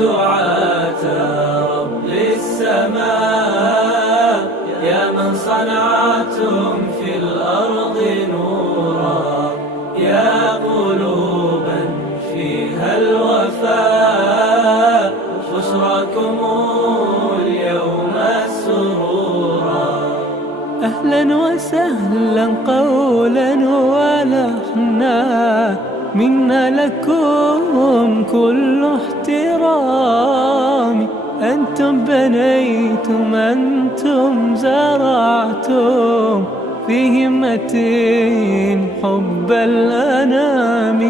دعاة رب السماء، يا من صنعتم في الأرض نورا، يا قلوبا فيها الوفاء، بشراكم اليوم السرورا. أهلا وسهلا قولا ولحنا، منا لكم كل احترام. أنتم بنيتم، أنتم زرعتم في همة حب الأنام،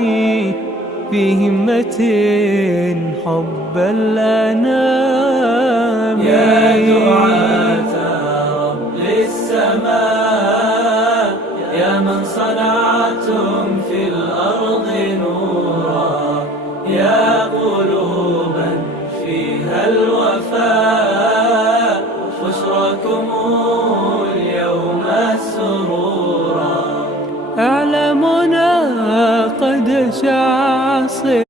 في همة حب الأنام. يا دعاة رب السماء، يا من صنعتم في الأرض نورا، يا قلوبا فيها الوفاء، بشراكم اليوم السرورا. أعلامنا قد شع صيت